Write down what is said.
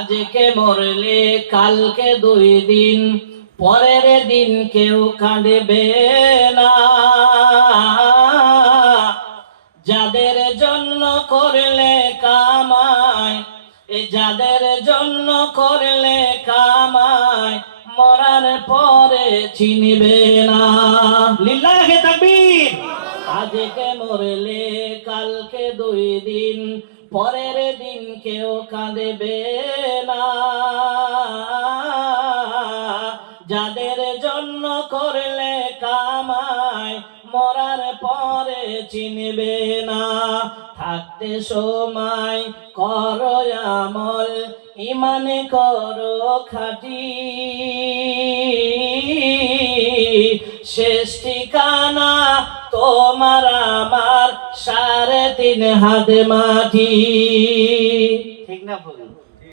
আজকে মরলে কালকে 2 দিন, পরের দিন কেউ কাঁদবে না। যাদের জন্য করলে কামাই, যাদের জন্য করলে কামাই, মরার পরে চিনবে না। লিল্লাহে তাকবীর। আজকে মরলে কালকে 2 দিন, পরের দিন কেউ কাঁদবে না। যাদের জন্য করলে কামাই, মরার পরে চিনবে না। থাকতে সময় করো আমল, ইমানে করো খাঁটি, শেষ ঠিকানা তোমার আমার 3.5 হাত মাটি। ঠিক না বলুন?